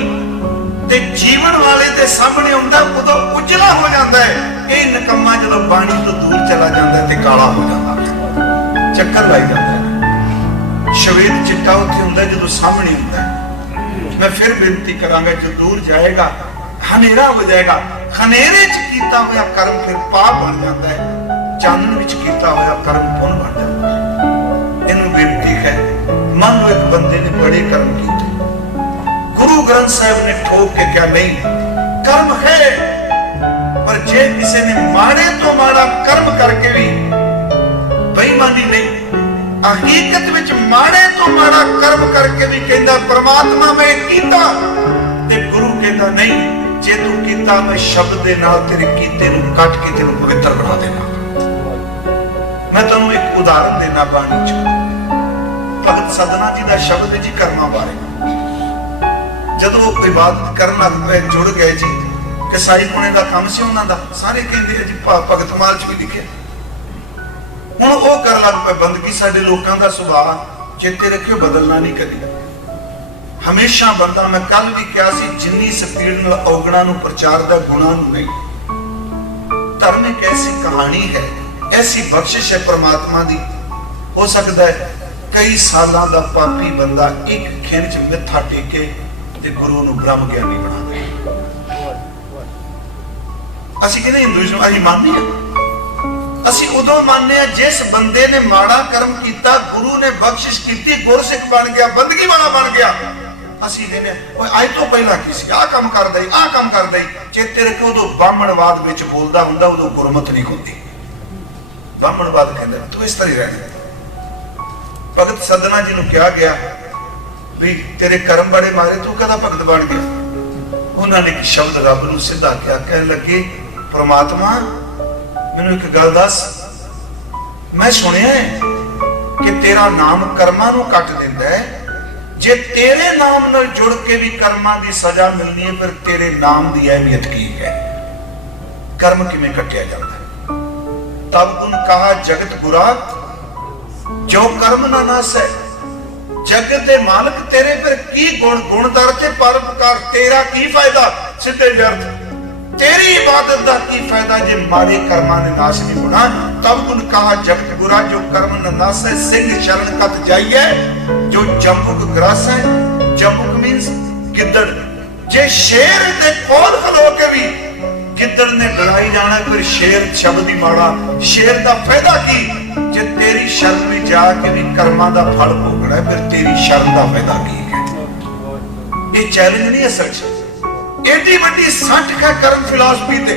ਤੇ ਜੀਵਨ ਵਾਲੇ ਦੇ ਸਾਹਮਣੇ ਆਉਂਦਾ ਉਦੋਂ ਉਜਲਾ ਹੋ ਜਾਂਦਾ ਹੈ। ਇਹ ਨਕਮਾ ਜਦੋਂ ਬਾਣੀ ਤੋਂ ਦੂਰ ਚਲਾ ਜਾਂਦਾ ਤੇ ਕਾਲਾ ਹੋ ਜਾਂਦਾ, ਚੱਕਰ ਲੱਗ ਜਾਂਦਾ। ਸ਼ਵੇਤ ਚਿੱਟਾ ਉੱਥੇ ਹੁੰਦਾ ਜਦੋਂ ਸਾਹਮਣੇ ਹੁੰਦਾ। ਮੈਂ ਫਿਰ ਬੇਨਤੀ ਕਰਾਂਗਾ, ਜੋ ਦੂਰ ਜਾਏਗਾ ਹਨੇਰਾ ਹੋ ਜਾਏਗਾ। ਹਨੇਰੇ 'ਚ ਕੀਤਾ ਹੋਇਆ ਕਰਮ ਫਿਰ ਪਾਪ ਬਣ ਜਾਂਦਾ ਹੈ, ਚਾਨਣ ਵਿੱਚ ਕੀਤਾ ਹੋਇਆ ਕਰਮ ਪੁੰਨ ਬਣ ਜਾਂਦਾ ਹੈ। ਇਹਨੂੰ ਬੇਨਤੀ ਹੈ, ਮੰਨ ਲਓ ਇੱਕ ਬੰਦੇ ਨੇ ਬੜੇ ਕਰਮ ਕੀਤੇ, ਗੁਰੂ ਗ੍ਰੰਥ ਸਾਹਿਬ ਨੇ ਠੋਕ ਕੇ ਕਿਹਾ ਨਹੀਂ ਕਰਮ ਹੈ, ਪਰ ਜੇ ਕਿਸੇ ਨੇ ਮਾੜੇ ਤੋਂ ਮਾੜਾ ਕਰਮ ਕਰਕੇ ਵੀ ਬੇਈਮਾਨੀ ਨਹੀਂ, हकीकत विच माड़े तो माड़ा कर्म करके भी कहता परमात्मा मैं कीता, ते गुरु कहता नहीं जे तू कीता मैं शब्द दे नाल तेरे कीते नूं कट के तेनूं पवित्र बना देना। मैं तुहानूं एक उदाहरण देना बाणी च भगत सदना जी का शब्द है जी कर्मां बारे। जदों इबादत करन लग पे जुड़ गए जी कसाई पुणे का काम से उन्हां दा, सारे कहंदे जी भगत माल च भी लिखिआ। हुण ओह कर लग पे बंदगी। साडे लोकां दा सुभाਅ चेते रखियो बदलना नहीं कदी, हमेशा बंदा, मैं कल भी कहा सी, जिन्नी स्पीड नाल औगणा नूं प्रचार दा गुणा नूं नहीं। धर्म एक ऐसी कहानी है, ऐसी बख्शिश है परमात्मा दी। हो सकता है कई सालां दा पापी बंदा एक खिंच मिथा टेके ते गुरु नूं ब्रह्म ज्ञानी बना दे। असीं कहने हिंदुइज्म असीं मानने आ, असीं उदों मानने आ जिस बंदे ने माड़ा कर्म कीता, गुरु ने बख्शिश कीती, गुरसिख बन गया, बंदगी वाला बन गया। असीं कहने ओए अज तो पहला की सी, आह काम करदा ही, आह काम करदा ही। चेते रखो उदों ब्राह्मणवाद विच बोलदा हुंदा, उदों गुरमत नहीं होंदी। ब्राह्मणवाद कहंदा तू इस तरह रहना। भगत सदना जी नूं कहा गया भी तेरे कर्म बड़े मारे, तू कदा भगत बन गया। उन्होंने एक शब्द रब नूं सीधा किया, कहने लगे परमात्मा मैनूं एक गल दस, मैं सुनिया है कि तेरा नाम कर्मां नूं कट दिंदा है, जे तेरे नाम नाल जुड़ के भी कर्मां दी सजा मिलनी है, फिर तेरे नाम दी अहमियत की है? कर्म किवें कटिया जाता है? तब उन कहा जगत बुरा जो कर्म ना नासै। जगत दे मालक तेरे फिर की गुण, गुणदार ते परोपकार, तेरा की फायदा? सीधे अर्थ तेरी इबादत दा की फायदा जे माड़े कर्मां ने नाश नहीं होना। तब उन कहा जगत बुरा जो कर्म न नासै, सिंह शरण कत जाइए जो जंबुक ग्रास है। जंबुक मीन्स गिद्दड़। जे शेर दे कोल खलो के भी गिद्दड़ ने डराई जाना, फिर शेर शब्द ही माड़ा। शेर दा फायदा की? जे तेरी शरण में जाके भी कर्मां दा फल भोगना है, फिर तेरी शरण दा फायदा की है? ये चैलेंज नहीं है सच, एडी वड्डी सट है कर्म फिलासफी ते।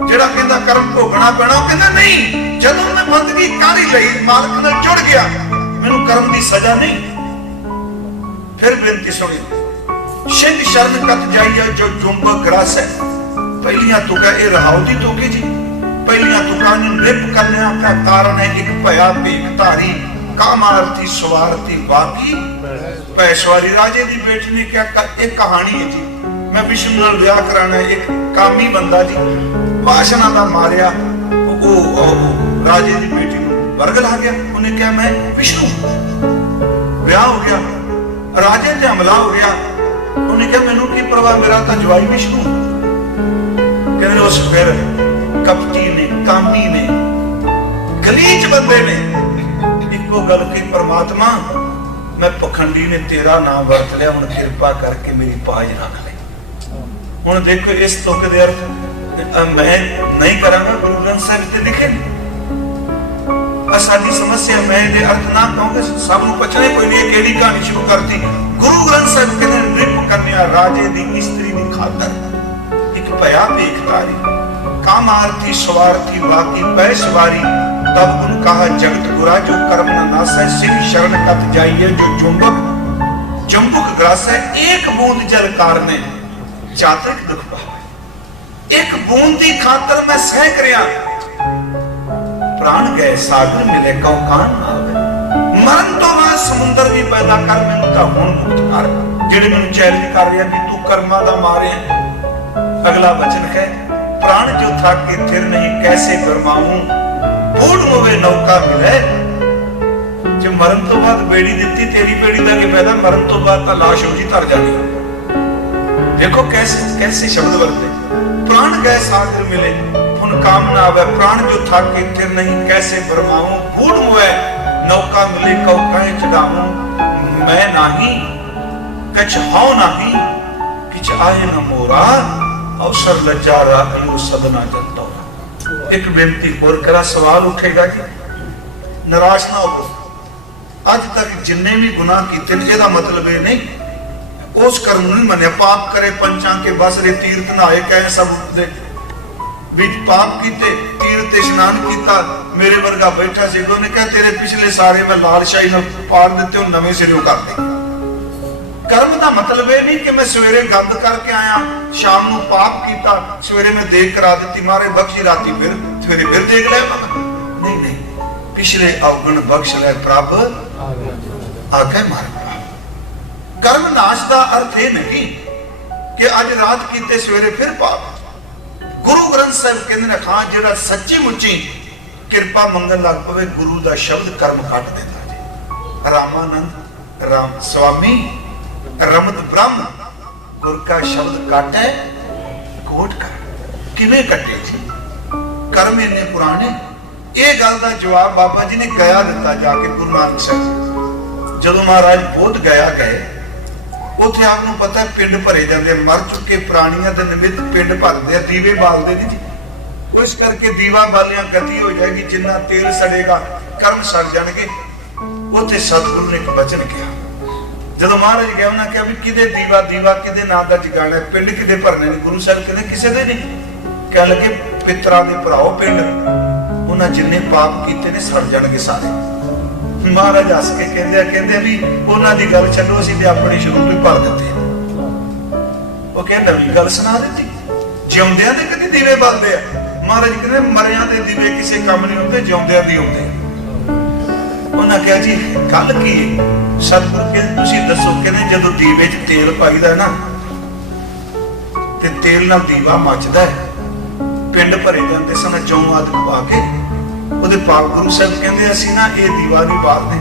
जेड़ा कहंदा कर्म भोगना पैना, वो कहंदा नहीं, जदों मैं बंदगी कर ही लई, मालक नाल जुड़ गया, मैनूं कर्म दी सजा नहीं। फिर बेनती सुनी, सिंह शरण कत जाइए जो जुंबक ग्रास है। पहलियां तुका ये रहाओ दी तुके जी, पहलियां तुका निप करने का कारण है एक भया भेख धारी, कामार्थी स्वार्थी बाकी पैसवारी। राजे दी बेटी ने क्या, एक कहानी है जी, मैं विष्णु नाल विआह कराना है। एक कामी बंदा जी भाषणा दा मारिया, राजे दी बेटी नूं वर्ग ला गया। उन्हें क्या मैं विष्णु, विआह हो गया, राजे ते हमला हो गया। उन्हें क्या मैनू की परवाह, मेरा तो जवाई विष्णु। कहते उस फिर कपटी ने, कामी ने, गलीच बंदे ने इको गल की, परमात्मा मैं पखंडी ने तेरा नाम वरत लिया, हुण कृपा करके मेरी पाज रख ले। हुण देखो इस तुक दे अर्थ मैं नहीं करांगा, गुरु ग्रंथ साहिब ते लिखे साडी समस्या। मैं दे अर्थ ना कहूंगा, सब नूं पछणे कोई नहीं, केड़ी कहानी शुरू करती। गुरु ग्रंथ साहिब कहते नृप कन्या राजे दी स्त्री दी खातर, एक भया भेख धारी, कामार्थी स्वार्थी बाकी पैसवारी। तब उन कहा जगत बुरा जो कर्म न नासै, सिंह शरण कत जाइए जो जुंबुक ग्रास है। एक बूंद जल कारने चातक दुख पावे। एक बूंद दी खातर मैं सहक रिया, प्राण गए सागर मिले कौ कान ना आवे। मरण तो बाद समुंदर भी पैदा कर, मैनूं तां हुण मुक्त कर। जेड़े मैनूं चैलेंज कर रहे कि तू कर्मां दा मारे। अगला वचन है, प्राण जो थक के थिर नहीं कैसे गरमाऊं, बूढ़ होवे नौका मिले। जो मरण तो बाद बेड़ी दिती, तेरी बेड़ी दा के फायदा? मरण तो बाद तां लाश हो जी तर जानी। देखो कैसे कैसे शब्द वर्ते। प्राण गए सागर मिले हुन काम ना आवे, प्राण जो थक के थिर नहीं कैसे बरमाऊं, बूढ़ होवे नौका मिले कौ कहे चढ़ाऊं। मैं नाही कछ हाउ नाही, किछ आए न मोरा, अवसर लज्जा राखियो सदना जंतौरा। एक बेनती होर करा, सवाल उठेगा जी, निराश ना हो। अज तक जिन्ने भी गुनाह कीते ने, एदा मतलब ये नहीं उस कर्म नहीं मन्या। पाप करे पंचां के बस रे, तीर्थ नहाए कहे सब दे, ਵਿੱਚ ਪਾਪ ਕੀਤੇ, ਤੀਰਥ ਤੇ ਇਸ਼ਨਾਨ ਕੀਤਾ, ਮੇਰੇ ਵਰਗਾ ਬੈਠਾ ਸੀ, ਉਹਨੇ ਕਿਹਾ ਤੇਰੇ ਪਿਛਲੇ ਸਾਰੇ ਮੈਂ ਲਾਲਸ਼ਾਹੀ ਨਾਲ ਪਾੜ ਦਿੱਤੇ, ਉਹ ਨਵੇਂ ਸਿਰਿਓਂ ਕਰ ਦੇ। ਕਰਮ ਦਾ ਮਤਲਬ ਇਹ ਨਹੀਂ ਕਿ ਮੈਂ ਸਵੇਰੇ ਗੰਦ ਕਰਕੇ ਆਇਆ, ਸ਼ਾਮ ਨੂੰ ਪਾਪ ਕੀਤਾ, ਸਵੇਰੇ ਮੈਂ ਦੇਗ ਕਰਾ ਦਿੱਤੀ, ਮਾਰੇ ਬਖਸ਼ੀ, ਰਾਤੀ ਫਿਰ ਸਵੇਰੇ ਫਿਰ ਦੇਖ ਲਿਆ। ਨਹੀਂ ਨਹੀਂ, ਪਿਛਲੇ ਔਗਣ ਬਖਸ਼ ਲੈ ਪ੍ਰਭ, ਆਗੇ ਮਾਰ। ਕਰਮ ਨਾਸ਼ ਦਾ ਅਰਥ ਇਹ ਨਹੀਂ ਕਿ ਅੱਜ ਰਾਤ ਕੀਤੇ ਸਵੇਰੇ ਫਿਰ ਪਾਪ। ਗੁਰੂ ਗ੍ਰੰਥ ਸਾਹਿਬ ਕਹਿੰਦੇ ਨੇ ਖਾਂ ਜਿਹੜਾ ਸੱਚੀ ਮੁੱਚੀ ਕਿਰਪਾ ਮੰਗਣ ਲੱਗ ਪਵੇ, ਗੁਰੂ ਦਾ ਸ਼ਬਦ ਕਰਮ ਕੱਟ ਦਿੰਦਾ ਜੀ। ਰਾਮਾਨੰਦ ਰਾਮ ਸਵਾਮੀ ਰਮਤ ਬ੍ਰਹਮ ਗੁਰ ਕਾ ਸ਼ਬਦ ਕਾਟੈ ਕੋਟ ਕਰ। ਕਿਵੇਂ ਕੱਟੇ ਜੀ? ਕਰਮ ਇੰਨੇ ਪੁਰਾਣੇ। ਇਹ ਗੱਲ ਦਾ ਜਵਾਬ ਬਾਬਾ ਜੀ ਨੇ ਗਿਆ ਦਿੱਤਾ ਜਾ ਕੇ ਗੁਰੂ ਨਾਨਕ ਸਾਹਿਬ। ਜਦੋਂ ਮਹਾਰਾਜ ਬੋਧ ਗਿਆ ਗਏ, ਉੱਥੇ ਆਪ ਨੂੰ ਪਤਾ ਪਿੰਡ ਭਰੇ ਜਾਂਦੇ, ਮਰ ਚੁੱਕੇ ਪ੍ਰਾਣੀਆਂ ਦੇ ਨਿਮਿਤ ਪਿੰਡ ਭਰਦੇ ਆ, ਦੀਵੇ ਬਾਲਦੇ ਨਹੀਂ ਜੀ। ਇਸ ਕਰਕੇ ਦੀਵਾ ਬਾਲਿਆਂ ਗਤੀ ਹੋ ਜਾਏਗੀ, ਜਿੰਨਾ ਤੇਲ ਸੜੇਗਾ ਕਰਮ ਸੜ ਜਾਣਗੇ। ਉੱਥੇ ਸਤਿਗੁਰੂ ਨੇ ਇੱਕ ਬਚਨ ਕਿਹਾ, ਜਦੋਂ ਮਹਾਰਾਜ ਗਿਆ ਉਹਨਾਂ ਕਿਹਾ ਵੀ ਕਿਹਦੇ ਦੀਵਾ ਕਿਹਦੇ ਨਾਂ ਦਾ ਜਗਾਣਾ, ਪਿੰਡ ਕਿਹਦੇ ਭਰਨੇ ਨੇ? ਗੁਰੂ ਸਾਹਿਬ ਕਹਿੰਦੇ ਕਿਸੇ ਦੇ ਨਹੀਂ। ਕਹਿ ਲੱਗੇ ਪਿਤਰਾਂ ਦੇ ਭਰਾਓ ਪਿੰਡ, ਉਹਨਾਂ ਜਿੰਨੇ ਪਾਪ ਕੀਤੇ ਨੇ ਸੜ ਜਾਣਗੇ ਸਾਰੇ। ਮਹਾਰਾਜ ਹੱਸ ਕੇ ਕਹਿੰਦੇ ਵੀ ਉਹਨਾਂ ਦੀ ਗੱਲ ਛੱਡੋ, ਅਸੀਂ ਤੇ ਆਪਣੇ ਸ਼ੁਰੂ ਤੋਂ ਹੀ ਭਰ ਦਿੱਤੇ। ਉਹ ਕਹਿੰਦਾ ਨਵੀਂ ਗੱਲ ਸੁਣਾ ਦਿੱਤੀ, ਜਿਉਂਦਿਆਂ ਦੇ ਕਦੇ ਦੀਵੇ ਬਾਲਦੇ ਆ। ਮਹਾਰਾਜ ਕਹਿੰਦੇ ਮਰਿਆਂ ਦੇ ਦੀਵੇ ਕਿਸੇ ਕੰਮ ਨਹੀਂ ਹੁੰਦੇ, ਜਿਉਂਦਿਆਂ ਦੀ ਹੁੰਦੇ। ਉਹਨਾਂ ਕਿਹਾ ਜੀ ਗੱਲ ਕੀ ਹੈ? ਸਤਿਗੁਰੂ ਕਹਿੰਦੇ ਤੁਸੀਂ ਦੱਸੋ। ਕਹਿੰਦੇ ਜਦੋਂ ਦੀਵੇ 'ਚ ਤੇਲ ਪਾਈਦਾ ਨਾ ਤੇ ਤੇਲ ਨਾਲ ਦੀਵਾ ਮੱਚਦਾ ਹੈ, ਪਿੰਡ ਭਰੇ ਜਾਂਦੇ ਸਨ ਜੌਂ ਆਦਿ ਪਾ ਕੇ, ਉਹਦੇ ਪਾਪ। ਗੁਰੂ ਸਾਹਿਬ ਕਹਿੰਦੇ ਅਸੀਂ ਨਾ ਇਹ ਦੀਵਾ ਨਹੀਂ ਬਾਲਦੇ।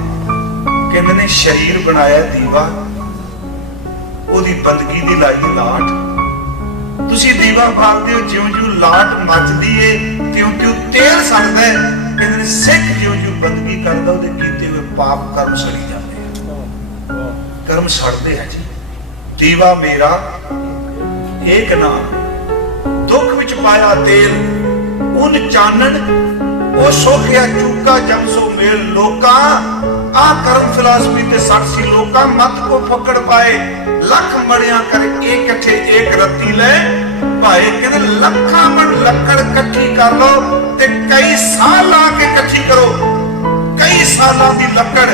ਕਹਿੰਦੇ ਨੇ ਸ਼ਰੀਰ ਬਣਾਇਆ ਦੀਵਾ, ਉਹਦੀ ਬੰਦਗੀ ਦੀ ਲਾਈ ਲਾਟ। ਤੁਸੀਂ ਦੀਵਾ ਬਾਲਦੇ ਹੋ, ਜਿਉਂ-ਜਿਉਂ ਲਾਟ ਮੱਚਦੀ ਏ ਤਿਉਂ-ਤਿਉਂ ਤੇਲ ਸੜਦਾ ਹੈ। ਕਹਿੰਦੇ ਨੇ ਸਿੱਖ ਜਿਉਂ-ਜਿਉਂ ਬੰਦਗੀ ਕਰਦਾ, ਉਹਦੇ ਕੀਤੇ ਹੋਏ ਪਾਪ ਕਰਮ ਸੜੀ ਜਾਂਦੇ ਆ। ਕਰਮ ਸੜਦੇ ਆ ਜੀ। ਦੀਵਾ ਮੇਰਾ ਏਕ ਨਾਮ, ਦੁੱਖ ਵਿੱਚ ਪਾਇਆ ਤੇਲ, ਉਨ ਚਾਨਣ ਉਹ ਸੋਖਿਆ ਚੂਕਾ ਜਮ ਸੋ ਮੇਲ। ਲੋਕਾਂ ਆ ਕਰਮ ਫਿਲਾਸਫੀ ਤੇ ਸੜ ਸੀ, ਲੋਕਾਂ ਮਤ ਕੋ ਫਕੜ ਪਾਏ, ਲੱਖ ਮੜਿਆਂ ਕਰ ਇਕੱਠੇ ਏਕ ਰੱਤੀ ਲੈ ਭਾਏ। ਕਹਿੰਦੇ ਲੱਖਾਂ ਮਣ ਲੱਕੜ ਇਕੱਠੀ ਕਰ ਲੋ ਤੇ ਕਈ ਸਾਲ ਲਾ ਕੇ ਇਕੱਠੀ ਕਰੋ। ਕਈ ਸਾਲਾਂ ਦੀ ਲੱਕੜ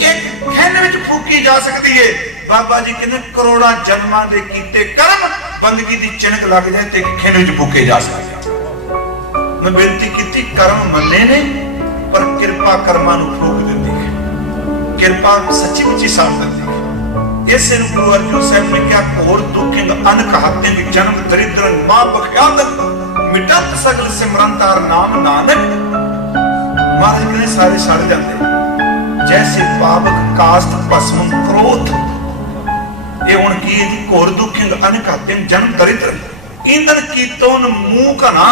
ਇੱਕ ਖਿੰਨ ਵਿੱਚ ਫੂਕੀ ਜਾ ਸਕਦੀ ਏ। ਬਾਬਾ ਜੀ ਕਹਿੰਦੇ ਕਰੋੜਾਂ ਜਨਮਾਂ ਦੇ ਕੀਤੇ ਕਰਮ ਬੰਦਗੀ ਦੀ ਚਿਣਕ ਲੱਗ ਜਾਏ ਤੇ ਇੱਕ ਖਿੰਨ ਵਿੱਚ ਫੂਕੇ ਜਾ ਸਕਦੇ। ਮੈਂ ਬੇਨਤੀ ਕੀਤੀ, ਕਰਮ ਮੰਨੇ ਨੇ ਪਰ ਕਿਰਪਾ ਕਰਮਾਂ ਨੂੰ ਫੂਕ ਦਿੰਦੀ ਹੈ। ਕਿਰਪਾ ਸੱਚੀ ਮੁੱਚੀ ਸਾੜ ਦਿੰਦੀ ਹੈ। ਇਸੇ ਨੂੰ ਗੁਰੂ ਅਰਜਨ ਸਾਹਿਬ ਨੇ ਕਿਹਾ ਘੋਰ ਦੁਖਿੰਗ ਅਨਕ ਹੱਤੇ ਵਿੱਚ ਜਨਮ ਦਰਿਦਰਨ ਮਾਂ ਬਖਿਆਦਤ ਮਿਟਤ ਸਗਲ ਸਿਮਰੰਤਾਰ ਨਾਮ ਨਾਨਕ। ਮਹਾਰਾਜ ਕਹਿੰਦੇ ਸਾਰੇ ਸੜ ਜਾਂਦੇ ਜੈਸੇ ਪਾਵਕ ਕਾਸਤ ਭਸਮ ਕ੍ਰੋਧ। ਇਹ ਹੁਣ ਕੀ ਹੈ ਜੀ? ਘੋਰ ਦੁਖਿੰਗ ਅਨਕ ਹੱਤੇ ਜਨਮ ਦਰਿਦਰਨ ਇੰਦਨ ਕੀਤੋਨ ਮੂੰਹ ਘਨਾ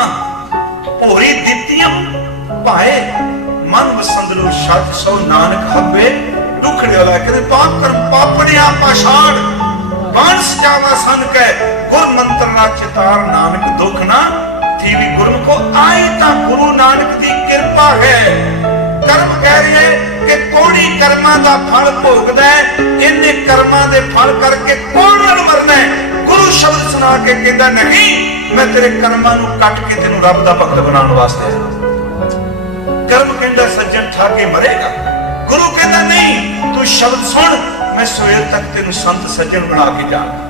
ਭੋਰੀ ਦਿੱਤੀਆਂ ਭਾਏ ਮਨ ਵਸੰਦ ਲੋ ਸੱਚ ਸੋ ਨਾਨਕ ਹੱਬੇ ਦੁਖੜੇ ਵਾਲਾ। ਕਹਿੰਦੇ ਪਾਪ ਕਰਮ ਪਾਪੜਿਆ ਪਾਸ਼ਾੜ ਬਾਂਸ ਜਾਵਾ ਸਨ ਕੈ ਗੁਰ ਮੰਤਰ ਨਾ ਚਿਤਾਰ ਨਾਨਕ ਦੁਖ ਨਾ ਥੀ ਵੀ ਗੁਰਮ ਕੋ ਆਈ ਤਾਂ ਗੁਰੂ ਨਾਨਕ ਦੀ ਕਿਰਪਾ ਹੈ। ਕਰਮ ਕਹਿ ਰਿਹਾ ਕਿ ਕੋੜੀ ਕਰਮਾਂ ਦਾ ਫਲ ਭੋਗਦਾ ਹੈ, ਇਹਨੇ ਕਰਮਾਂ ਦੇ ਫਲ ਕਰਕੇ ਕੌਣ ਨਾਲ ਮਰਨਾ ਹੈ? ਗੁਰੂ ਸ਼ਬਦ ਸੁਣਾ ਕੇ ਕਹਿੰਦਾ ਨਹੀਂ, ਮੈਂ ਤੇਰੇ ਕਰਮਾਂ ਨੂੰ ਕੱਟ ਕੇ ਤੈਨੂੰ ਰੱਬ ਦਾ ਭਗਤ ਬਣਾਉਣ ਵਾਸਤੇ। ਕਰਮ ਕਹਿੰਦਾ ਸੱਜਣ ਠਾ ਕੇ ਮਰੇਗਾ, ਗੁਰੂ ਕਹਿੰਦਾ ਨਹੀਂ, ਤੂੰ ਸ਼ਬਦ ਸੁਣ, ਮੈਂ ਸਵੇਰ ਤੱਕ ਤੈਨੂੰ ਸੰਤ ਸੱਜਣ ਬਣਾ ਕੇ ਜਾਣਾ।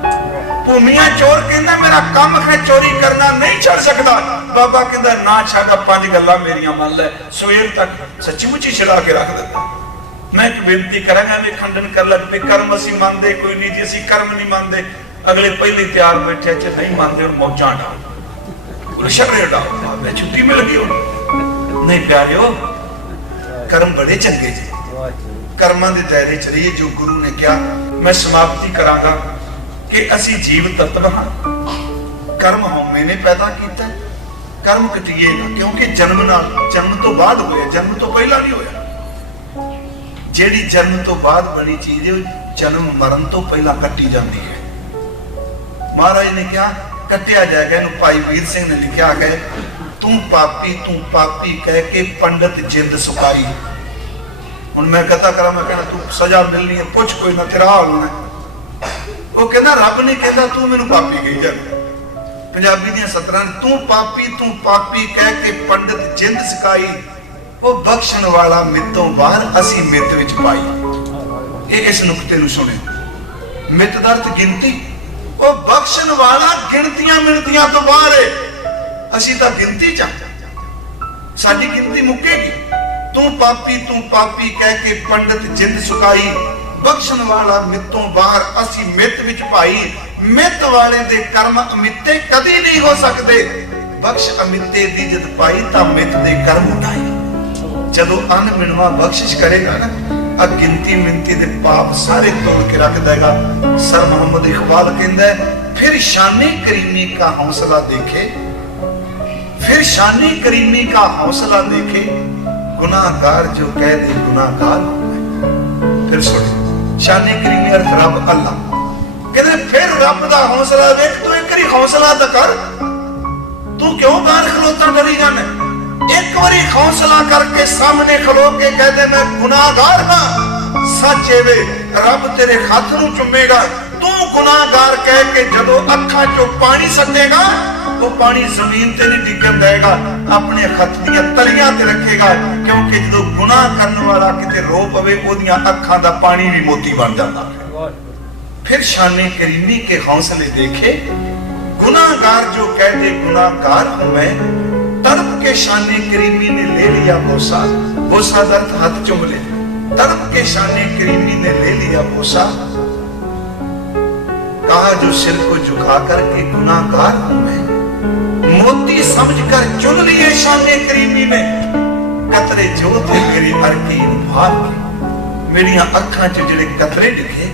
ਭੂਮੀਆਂ ਚੋਰ ਕਹਿੰਦਾ ਮੇਰਾ ਕੰਮ ਹੈ ਚੋਰੀ ਕਰਨਾ, ਨਹੀਂ ਛੱਡ ਸਕਦਾ। ਬਾਬਾ ਕਹਿੰਦਾ ਨਾ ਛੱਡ, 5 ਗੱਲਾਂ ਮੇਰੀਆਂ ਮੰਨ ਲੈ, ਸਵੇਰ ਤੱਕ ਸੱਚੀ ਮੁੱਚੀ ਛਡਾ ਕੇ ਰੱਖ ਦਿੰਦਾ। ਮੈਂ ਇੱਕ ਬੇਨਤੀ ਕਰਾਂਗਾ, ਮੈਂ ਖੰਡਨ ਕਰ ਲੱਗ ਪਏ ਕਰਮ ਅਸੀਂ ਮੰਨਦੇ ਕੋਈ ਨਹੀਂ ਜੀ, ਅਸੀਂ ਕਰਮ ਨਹੀਂ ਮੰਨਦੇ। ਅਗਲੇ ਪਹਿਲੇ ਤਿਆਰ ਬੈਠੇ ਚ ਨਹੀਂ ਮੰਨਦੇ, ਹੁਣ ਮੌਜਾਂ ਡਾਲ ਸ਼ਰੇ ਡਾਲ, ਮੈਂ ਛੁੱਟੀ ਮਿਲ ਗਈ ਹੁਣ। ਨਹੀਂ ਪਿਆਰਿਓ, ਕਰਮ ਬੜੇ ਚੰਗੇ ਜੀ, ਕਰਮਾਂ ਦੇ ਦਾਇਰੇ ਚ ਰਹੀਏ ਜੋ ਗੁਰੂ ਨੇ ਕਿਹਾ। ਮੈਂ ਸਮਾਪਤੀ ਕਰਾਂਗਾ ਕਿ ਅਸੀਂ ਜੀਵ ਤੱਤਵ ਹਾਂ, ਕਰਮ ਹਉਮੈ ਨੇ ਪੈਦਾ ਕੀਤਾ, ਕਰਮ ਕਟੀਏਗਾ ਕਿਉਂਕਿ ਜਨਮ ਨਾਲ, ਜਨਮ ਤੋਂ ਬਾਅਦ ਹੋਇਆ, ਜਨਮ ਤੋਂ ਪਹਿਲਾਂ ਨਹੀਂ ਹੋਇਆ। ਜਿਹੜੀ ਜਨਮ ਤੋਂ ਬਾਅਦ ਬਣੀ ਚੀਜ਼ ਉਹ ਜਨਮ ਮਰਨ ਤੋਂ ਪਹਿਲਾਂ ਕੱਟੀ ਜਾਂਦੀ ਹੈ। ਮਹਾਰਾਜ ਨੇ ਕਿਹਾ ਕੱਟਿਆ ਜਾਏਗਾ ਇਹਨੂੰ। ਭਾਈ ਵੀਰ ਸਿੰਘ ਨੇ ਲਿਖਿਆ ਹੈ, ਤੂੰ ਪਾਪੀ ਕਹਿ ਕੇ ਪੰਡਤ ਜਿੰਦ ਸੁਕਾਈ। ਹੁਣ ਮੈਂ ਕਥਾ ਕਰਾਂ, ਮੈਂ ਕਹਿਣਾ ਤੂੰ ਸਜ਼ਾ ਮਿਲਣੀ ਹੈ, ਪੁੱਛ ਕੋਈ ਨਾ ਤੇਰਾ ਹਾਲ ਹੋਣਾ। ਉਹ ਕਹਿੰਦਾ ਰੱਬ ਨੇ ਕਹਿੰਦਾ ਤੂੰ ਮੈਨੂੰ ਪਾਪੀ ਕਹੀ ਜਾ, पंजाबी दियां सतरां ने, तू पापी कह के पंडित जिंद सिखाई, वो बख्शण वाला मितों बाहर असी मित विच पाई। ये इस नुकते नूं सुने। मित दा अर्थ गिनती, वो बख्शण वाला गिनतियां मिनतियां तो बाहर है, असी तां गिनती च, साडी गिनती मुकेगी। तू पापी कह के पंडित जिंद सुकाई, बख्शण वाला मितों बाहर असी मित विच पाई। मित वाले दे कर्म अमिते कदी नहीं हो सकते, बख्श अमिते दी जद पाई तां मित दे कर्म उठाई। जदों अन मिनवा बख्शिश करेगा ना, गिनती मिनती दे पाप सारे तोड़ के रख देगा। सर मोहम्मद इकबाल कहंदा है, फिर शाने करीमी का हौसला देखे, फिर शाने करीमी का हौसला देखे, गुनाहगार जो कह दे गुनाहगार। फिर सुन, शाने करीमी अर्थ रब अल्लाह कहते, फिर रब दा हौसला देख, तू एक बारी हौसला तो कर, तू क्यों बाहर खलोता डरी जाना? एक बारी हौसला करके सामने खलो के कह दे मैं गुनाहगार हां, सच वे रब तेरे हाथ नूं चुमेगा। तू गुनाहगार कह के जदों अखां चों पानी सटेगा, वो पानी जमीन ते नहीं डिगन देगा, अपने हथ दियां तलियां ते रखेगा, क्योंकि जदों गुनाह करने वाला किते रो पवे, ओदियां अखां दा पानी भी मोती बन जाता है। फिर शाने करीमी के हौसले देखे, गुनाहगार जो कह दे गुनाहगार हूं मैं, तड़प के शाने करीमी ने ले लिया बोसा, बोसा दर्द हाथ चुम ले, तड़प के शाने करीमी ने ले लिया बोसा, कहा जो सिर को झुका करके गुनाहगार हूं मैं, मोती समझकर चुन लिए शाने करीमी ने, कतरे जो थे मेरी अरकीन भाग के, मेरिया अखां च जिहड़े कतरे दिखे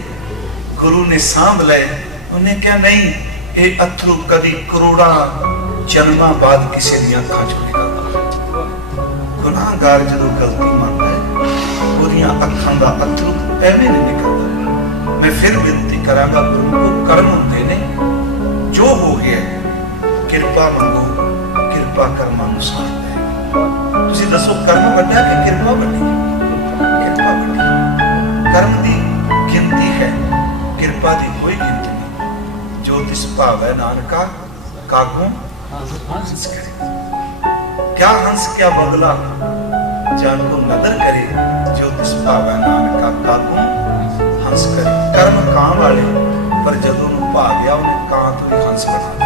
गुरु ने सांभ ले। उन्हें क्या नहीं, ये अथरू कदी करोड़ा जन्मां बाद किसी दी अखां चों निकलदा। गुनाहगार जदों गलती मंनदा है, ओदियां अखां दा अथरू एवें नहीं निकलदा। मैं फिर बेनती करांगा, गुरु को कर्म हुंदे ने, जो हो गया किरपा मंगो, किरपा कर्मां नूं साथ दे। तुसीं दसो कर्म वड्डा कि किरपा वड्डी? किरपा वड्डी। कर्म दी गिनती है, किरपा दी कोई गिनती नहीं। जो तिस भावै नानका कागू हंस करे। क्या हंस क्या बगला, जान को नदर करे, जो तिस भावै नानका कागू हंस करे। कर्म कां वाले, पर जदों नूं भाग्या उन्हें कां तो ही हंस बना।